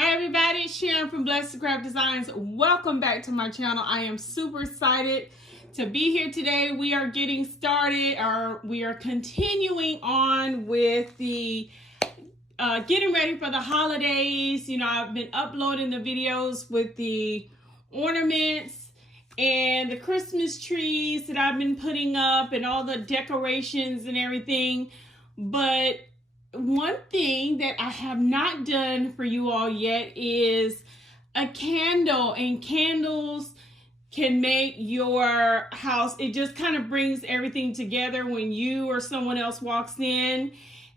Hi everybody, it's Sharon from Blessed to Craft Designs. Welcome back to my channel. I am super excited to be here today. We are getting started, or we are continuing on with the getting ready for the holidays. You know, I've been uploading the videos with the ornaments and the Christmas trees that I've been putting up and all the decorations and everything. But one thing that I have not done for you all yet is a candle, and candles can make your house, it just kind of brings everything together when you or someone else walks in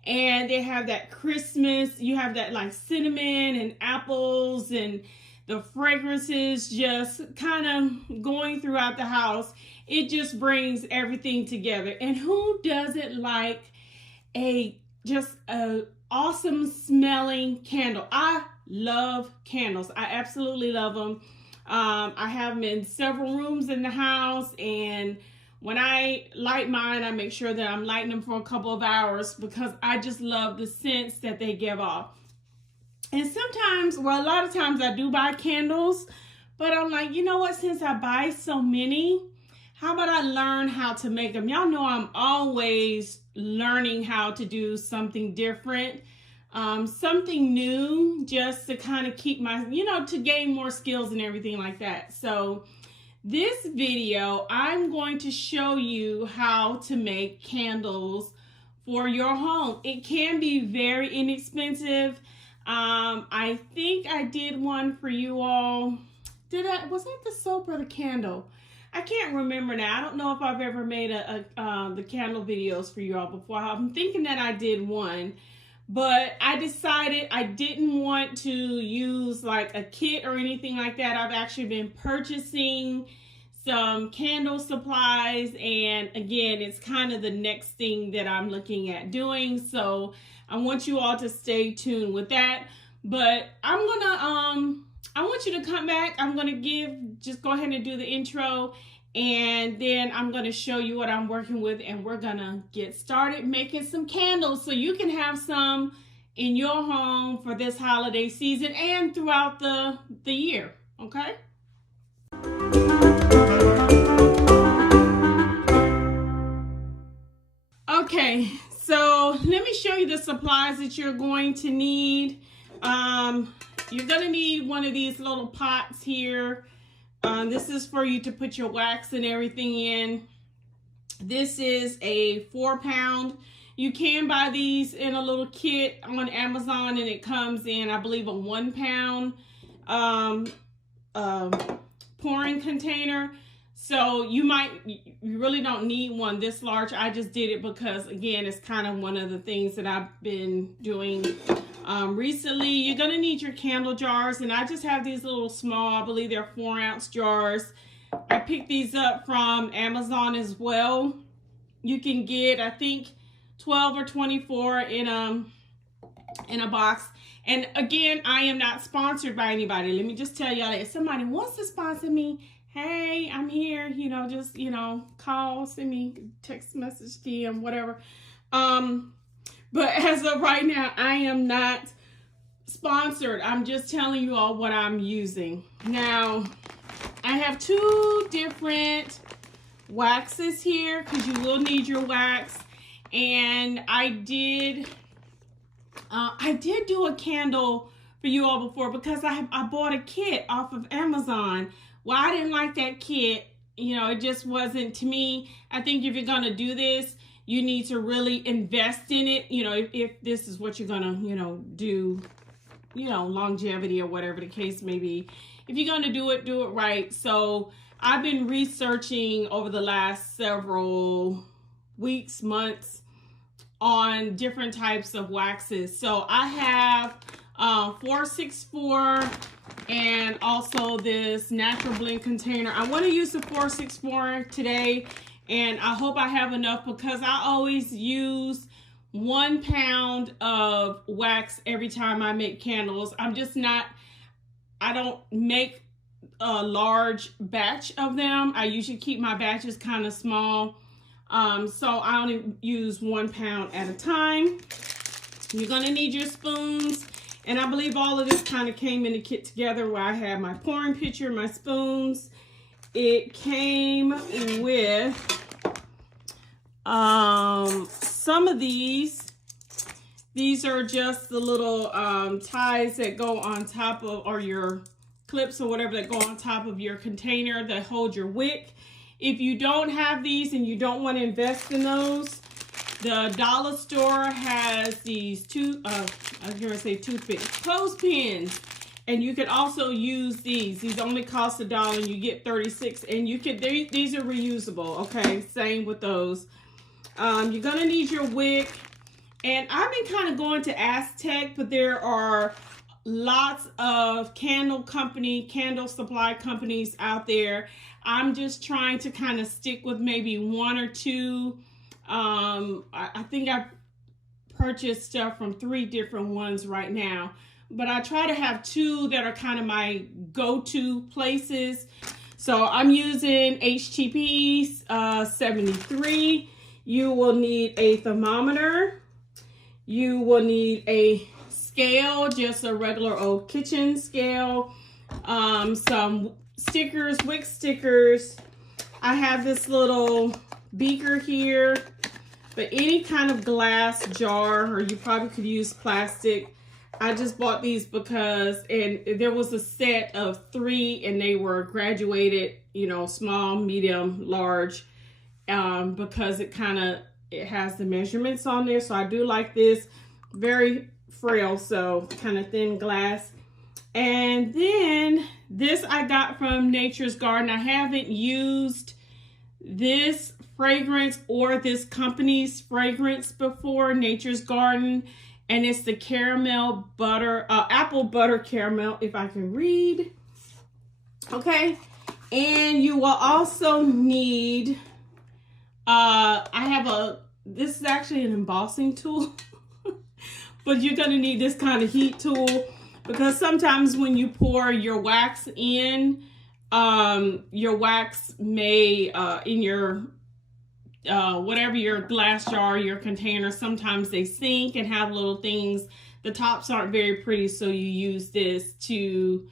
and they have that Christmas, you have that like cinnamon and apples and the fragrances just kind of going throughout the house. It just brings everything together. And who doesn't like just a awesome smelling candle? I love candles. I absolutely love them. I have them in several rooms in the house, and when I light mine, I make sure that I'm lighting them for a couple of hours because I just love the scents that they give off. And sometimes, well, a lot of times I do buy candles, but I'm like, you know what, since I buy so many, how about I learn how to make them? Y'all know I'm always learning how to do something different, something new, just to kind of keep my, to gain more skills and everything like that. So this video, I'm going to show you how to make candles for your home. It can be very inexpensive. I think I did one for you all. Was that the soap or the candle? I can't remember now. I don't know if I've ever made the candle videos for you all before. I'm thinking that I did one, but I decided I didn't want to use like a kit or anything like that. I've actually been purchasing some candle supplies, and again, it's kind of the next thing that I'm looking at doing. So I want you all to stay tuned with that. But I'm gonna I want you to come back. I'm going to just go ahead and do the intro, and then I'm going to show you what I'm working with, and we're going to get started making some candles so you can have some in your home for this holiday season and throughout the year, okay? Okay, so let me show you the supplies that you're going to need. You're going to need one of these little pots here. This is for you to put your wax and everything in. This is a 4-pound. You can buy these in a little kit on Amazon, and it comes in, I believe, a 1-pound pouring container. So you really don't need one this large. I just did it because, again, it's kind of one of the things that I've been doing recently. You're going to need your candle jars, and I just have these little small, I believe they're 4-ounce jars. I picked these up from Amazon as well. You can get, I think, 12 or 24 in a box. And again, I am not sponsored by anybody. Let me just tell y'all that if somebody wants to sponsor me, hey, I'm here, just, call, send me text message, DM, whatever. But as of right now, I am not sponsored. I'm just telling you all what I'm using. Now, I have 2 different waxes here because you will need your wax. And I did do a candle for you all before because I bought a kit off of Amazon. Well, I didn't like that kit. It just wasn't, to me, I think if you're going to do this, you need to really invest in it. If this is what you're going to, do, longevity or whatever the case may be. If you're going to do it right. So I've been researching over the last several weeks, months on different types of waxes. So I have 464 and also this natural blend container. I want to use the 464 today, and I hope I have enough because I always use 1 pound of wax every time I make candles. I don't make a large batch of them. I usually keep my batches kind of small. So I only use 1 pound at a time. You're gonna need your spoons And I believe all of this kind of came in the kit together where I have my pouring pitcher, my spoons. It came with some of these. These are just the little ties that go on top of, or your clips or whatever that go on top of your container that hold your wick. If you don't have these and you don't want to invest in those, the dollar store has these I was going to say toothpicks, clothespins. And you can also use these. These only cost $1 and you get 36. And you can, these are reusable, okay? Same with those. You're going to need your wick. And I've been kind of going to Aztec, but there are lots of candle supply companies out there. I'm just trying to kind of stick with maybe one or two. I think I've purchased stuff from 3 different ones right now, but I try to have 2 that are kind of my go-to places. So I'm using HTP's 73. You will need a thermometer. You will need a scale, just a regular old kitchen scale. Some stickers, wick stickers. I have this little beaker here, but any kind of glass jar, or you probably could use plastic. I just bought these because, and there was a set of 3 and they were graduated, you know, small, medium, large, because it has the measurements on there. So I do like this. Very frail, so kind of thin glass. And then this I got from Nature's Garden. I haven't used this fragrance or this company's fragrance before, Nature's Garden, and it's the caramel butter, apple butter caramel, if I can read. Okay, and you will also need, this is actually an embossing tool, but you're gonna need this kind of heat tool, because sometimes when you pour your wax in, your wax may, in your, whatever your glass jar, your container, sometimes they sink and have little things. The tops aren't very pretty, so you use this to,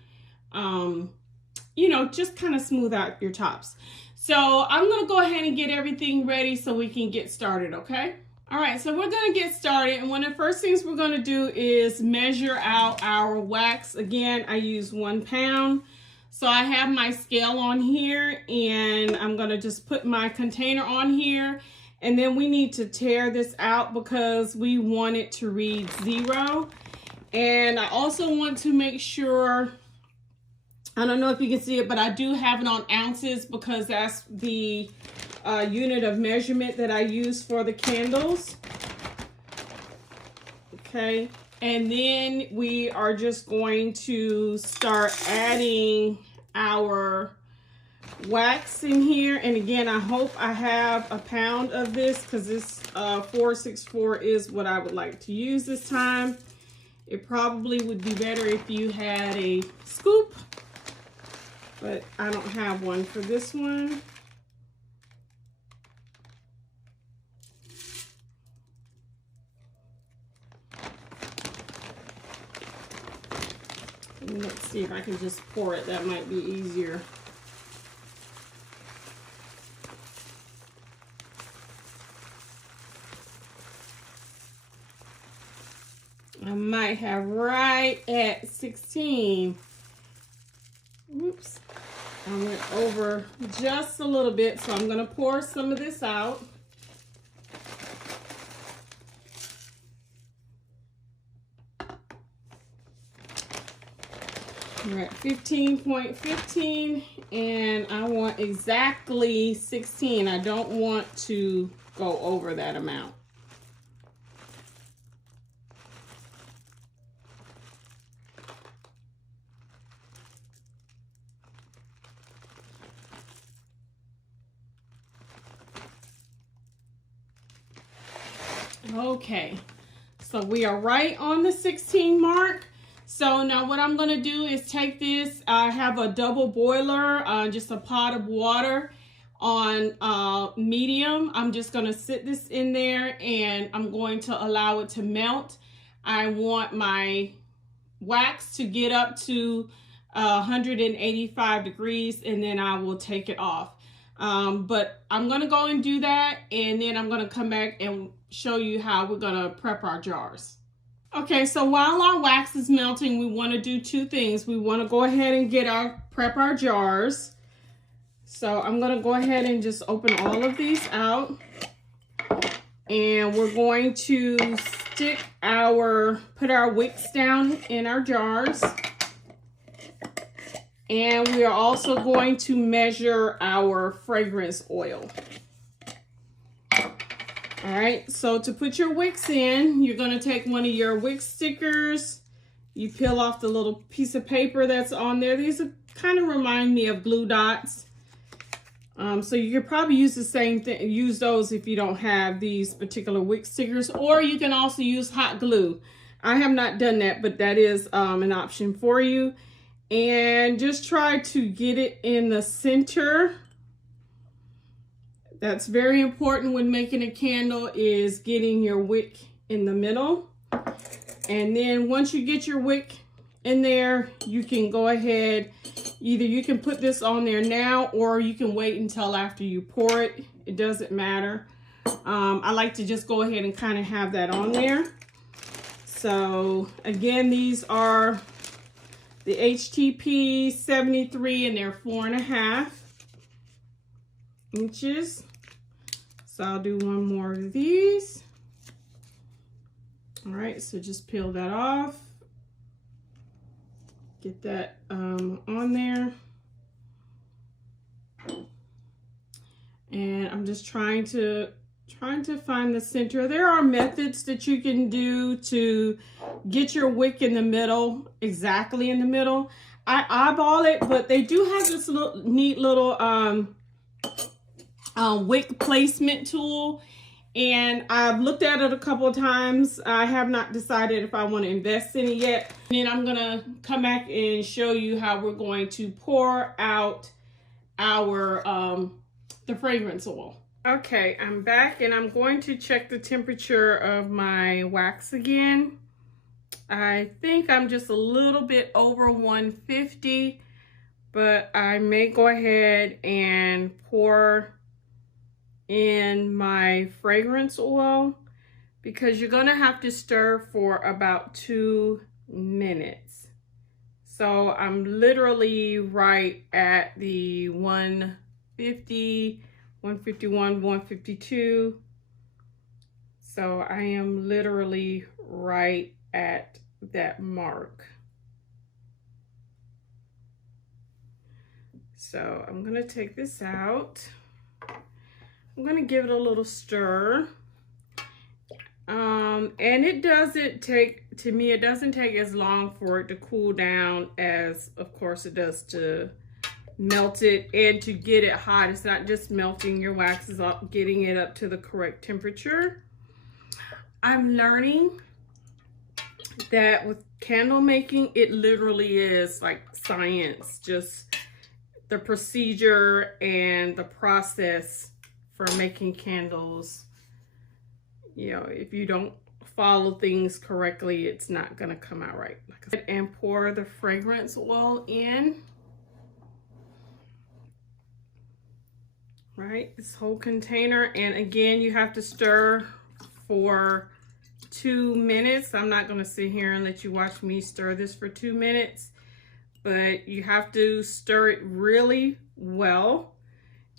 you know, just kind of smooth out your tops. So I'm gonna go ahead and get everything ready so we can get started, okay? All right, so we're gonna get started, and one of the first things we're gonna do is measure out our wax. Again, I use 1 pound. So I have my scale on here, and I'm gonna just put my container on here, and then we need to tear this out because we want it to read 0. And I also want to make sure, I don't know if you can see it, but I do have it on ounces because that's the unit of measurement that I use for the candles. Okay. And then we are just going to start adding our wax in here. And again, I hope I have a pound of this, because this 464 is what I would like to use this time. It probably would be better if you had a scoop, but I don't have one for this one. Let's see if I can just pour it. That might be easier. I might have right at 16. Oops. I went over just a little bit, so I'm going to pour some of this out. We're at 15.15, and I want exactly 16. I don't want to go over that amount. Okay, so we are right on the 16 mark. So now what I'm going to do is take this. I have a double boiler, just a pot of water on medium. I'm just going to sit this in there, and I'm going to allow it to melt. I want my wax to get up to 185 degrees, and then I will take it off. But I'm gonna go and do that, and then I'm gonna come back and show you how we're gonna prep our jars. Okay, so while our wax is melting, we want to do two things. We want to go ahead and prep our jars. So I'm going to go ahead and just open all of these out. And we're going to put our wicks down in our jars. And we are also going to measure our fragrance oil. All right, so to put your wicks in, you're gonna take one of your wick stickers. You peel off the little piece of paper that's on there. These kind of remind me of glue dots. So you could probably use the same thing, use those if you don't have these particular wick stickers, or you can also use hot glue. I have not done that, but that is an option for you. And just try to get it in the center. That's very important when making a candle, is getting your wick in the middle. And then once you get your wick in there, you can go ahead, either you can put this on there now, or you can wait until after you pour it. It doesn't matter. I like to just go ahead and kind of have that on there. So again, these are the HTP 73, and they're 4.5 inches. So I'll do one more of these. All right, so just peel that off. Get that on there. And I'm just trying to find the center. There are methods that you can do to get your wick in the middle, exactly in the middle. I eyeball it, but they do have this neat little wick placement tool, and I've looked at it a couple of times. I have not decided if I want to invest in it yet. And then I'm gonna come back and show you how we're going to pour out our the fragrance oil. Okay, I'm back, and I'm going to check the temperature of my wax again. I think I'm just a little bit over 150, but I may go ahead and pour in my fragrance oil, because you're gonna have to stir for about 2 minutes. So I'm literally right at the 150, 151, 152. So I am literally right at that mark. So I'm gonna take this out. I'm gonna give it a little stir. And it doesn't take, to me, it doesn't take as long for it to cool down as, of course, it does to melt it and to get it hot. It's not just melting your wax, it's getting it up to the correct temperature. I'm learning that with candle making, it literally is like science, just the procedure and the process for making candles. You know, if you don't follow things correctly, it's not gonna come out right. And pour the fragrance oil in. Right, this whole container. And again, you have to stir for 2 minutes. I'm not gonna sit here and let you watch me stir this for 2 minutes, but you have to stir it really well,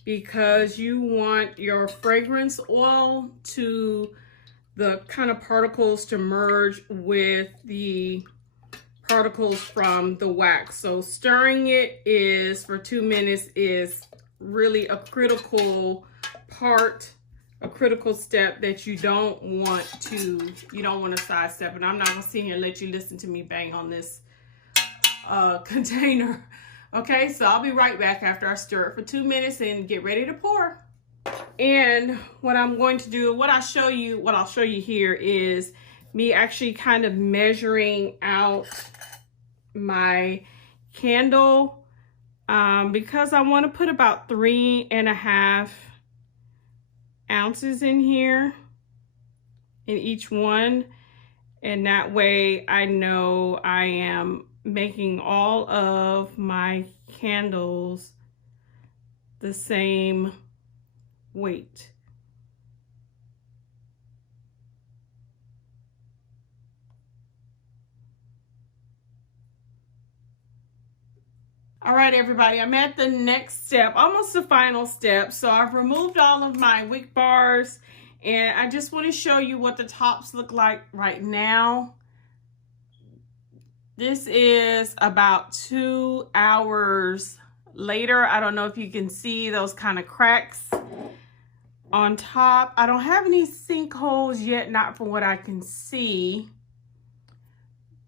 because you want your fragrance oil to, the kind of particles to merge with the particles from the wax. So stirring it is for 2 minutes is really a critical part, a critical step that you don't want to sidestep. And I'm not gonna sit here and let you listen to me bang on this container. Okay, so I'll be right back after I stir it for 2 minutes and get ready to pour. And what I'm going to do, what I'll show you here is me actually kind of measuring out my candle, because I want to put about 3.5 ounces in here in each one. And that way I know I am making all of my candles the same weight. All right, everybody, I'm at the next step, almost the final step. So I've removed all of my wick bars, and I just want to show you what the tops look like right now. This is about 2 hours later. I don't know if you can see those kind of cracks on top. I don't have any sinkholes yet, not from what I can see.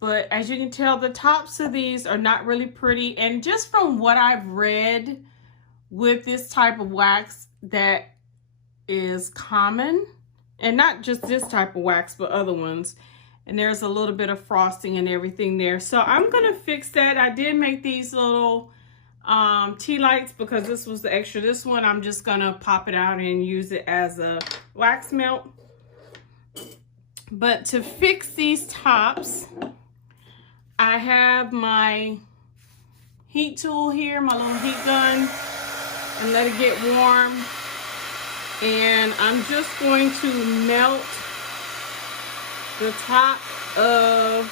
But as you can tell, the tops of these are not really pretty. And just from what I've read with this type of wax that is common, and not just this type of wax, but other ones. And there's a little bit of frosting and everything there. So I'm going to fix that. I did make these little tea lights because this was the extra. This one, I'm just going to pop it out and use it as a wax melt. But to fix these tops, I have my heat tool here, my little heat gun, and let it get warm. And I'm just going to melt the top of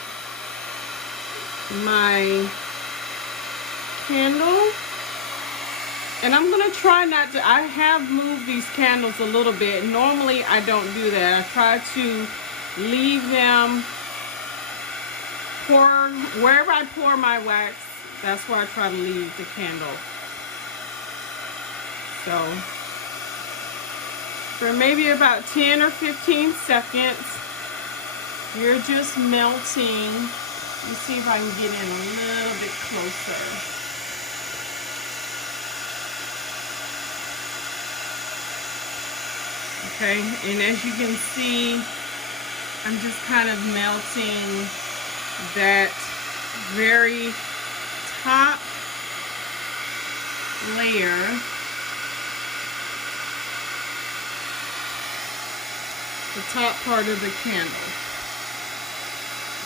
my candle. And I'm going to try not to, I have moved these candles a little bit. Normally I don't do that. I try to leave them pour, wherever I pour my wax, that's where I try to leave the candle. So for maybe about 10 or 15 seconds, you're just melting. Let me see if I can get in a little bit closer. Okay, and as you can see, I'm just kind of melting that very top layer. The top part of the candle.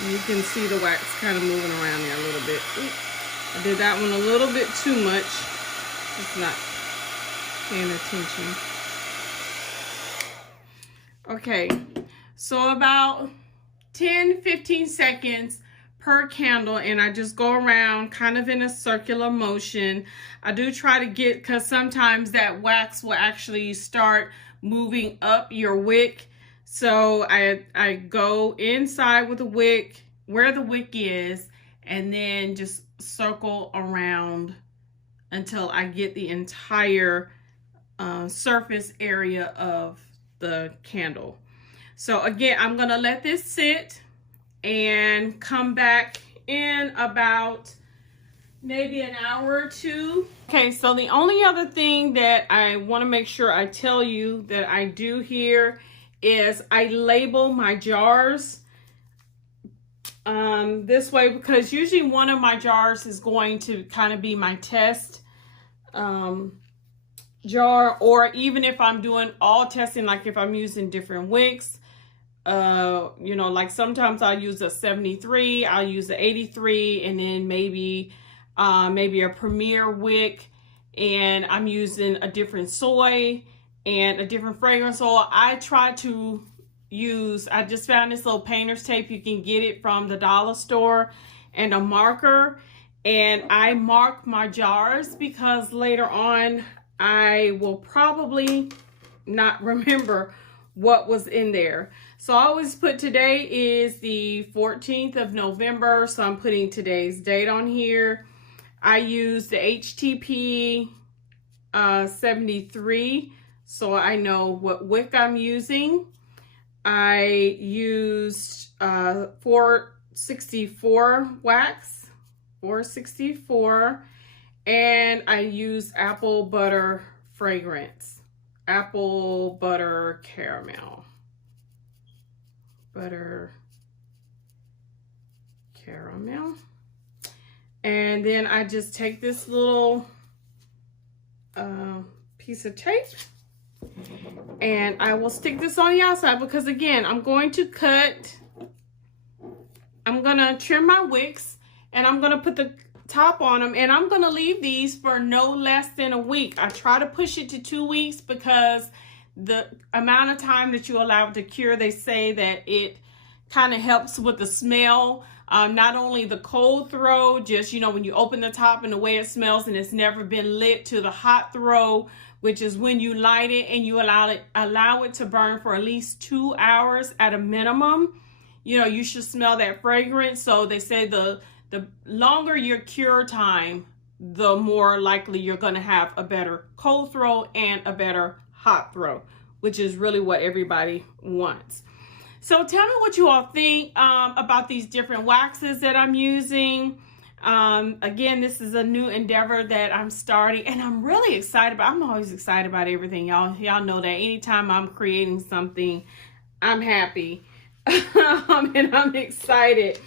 And you can see the wax kind of moving around there a little bit. Ooh, I did that one a little bit too much. Just not paying attention. Okay, so about 10-15 seconds per candle, and I just go around kind of in a circular motion. I do try to get, because sometimes that wax will actually start moving up your wick. So I go inside with the wick, where the wick is, and then just circle around until I get the entire surface area of the candle. So again, I'm gonna let this sit and come back in about maybe an hour or two. Okay, so the only other thing that I want to make sure I tell you that I do here is I label my jars this way, because usually one of my jars is going to kind of be my test jar, or even if I'm doing all testing, like if I'm using different wicks, you know, like sometimes I'll use a 73, I'll use a 83, and then maybe a Premier wick, and I'm using a different soy and a different fragrance oil. I try to use, I just found this little painter's tape, you can get it from the dollar store, and a marker, and I mark my jars because later on I will probably not remember what was in there. So I always put, today is the 14th of November, so I'm putting today's date on here. I use the HTP 73, so I know what wick I'm using. I used 464 wax, 464, and I use apple butter fragrance, apple butter caramel, butter caramel. And then I just take this little piece of tape and I will stick this on the outside, because again, I'm going to cut gonna trim my wicks, and I'm gonna put the top on them, and I'm gonna leave these for no less than a week. I try to push it to 2 weeks because the amount of time that you allow it to cure, they say that it kind of helps with the smell. Not only the cold throw, just, you know, when you open the top and the way it smells and it's never been lit, to the hot throw, which is when you light it and you allow it to burn for at least 2 hours at a minimum. You know, you should smell that fragrance. So they say the longer your cure time, the more likely you're going to have a better cold throw and a better hot throw, which is really what everybody wants. So tell me what you all think about these different waxes that I'm using. Again, this is a new endeavor that I'm starting, and I'm really excited about. I'm always excited about everything, y'all. Y'all know that anytime I'm creating something, I'm happy and I'm excited.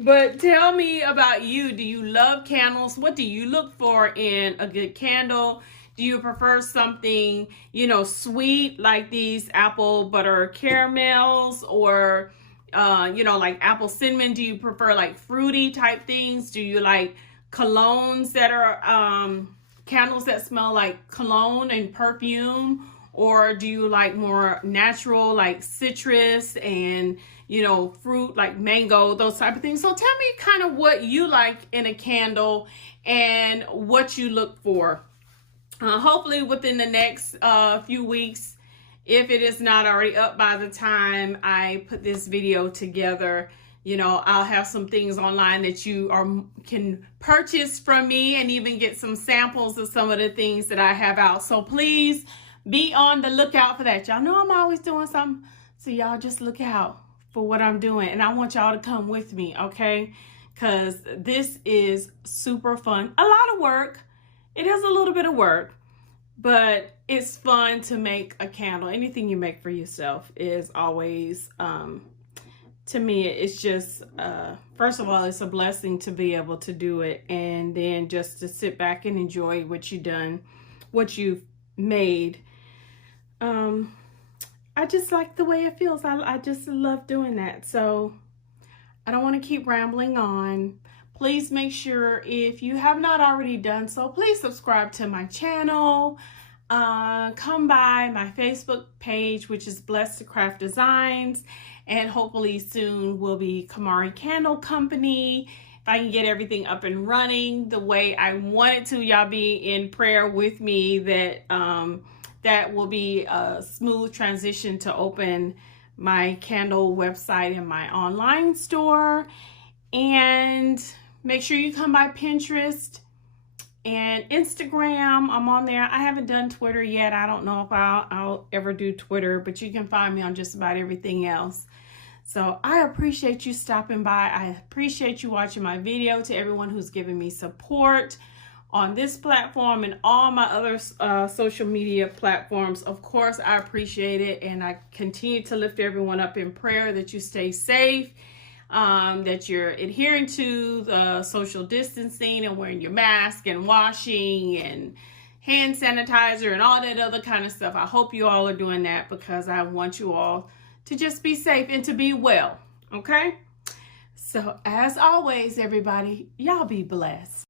But tell me about you. Do you love candles? What do you look for in a good candle? Do you prefer something, you know, sweet, like these apple butter caramels, or, you know, like apple cinnamon? Do you prefer like fruity type things? Do you like colognes that are candles that smell like cologne and perfume? Or do you like more natural, like citrus and, you know, fruit like mango, those type of things? So tell me kind of what you like in a candle and what you look for. Hopefully within the next few weeks, if it is not already up by the time I put this video together, you know, I'll have some things online that you can purchase from me, and even get some samples of some of the things that I have out. So please be on the lookout for that. Y'all know I'm always doing something, so y'all just look out for what I'm doing, and I want y'all to come with me, okay? Because this is super fun. A lot of work. It is a little bit of work, but it's fun to make a candle. Anything you make for yourself is always, to me, it's just, first of all, it's a blessing to be able to do it, and then just to sit back and enjoy what you've done, what you've made. I just like the way it feels. I just love doing that. So I don't want to keep rambling on. Please make sure, if you have not already done so, please subscribe to my channel. Come by my Facebook page, which is Blessed to Craft Designs, and hopefully soon will be Kamari Candle Company. If I can get everything up and running the way I want it to, y'all be in prayer with me that that will be a smooth transition to open my candle website and my online store. And make sure you come by Pinterest and Instagram. I'm on there. I haven't done Twitter yet. I don't know if I'll ever do Twitter, but you can find me on just about everything else. So I appreciate you stopping by. I appreciate you watching my video. To everyone who's given me support on this platform and all my other social media platforms, of course, I appreciate it. And I continue to lift everyone up in prayer that you stay safe, that you're adhering to the social distancing and wearing your mask and washing and hand sanitizer and all that other kind of stuff. I hope you all are doing that, because I want you all to just be safe and to be well, okay? So as always, everybody, y'all be blessed.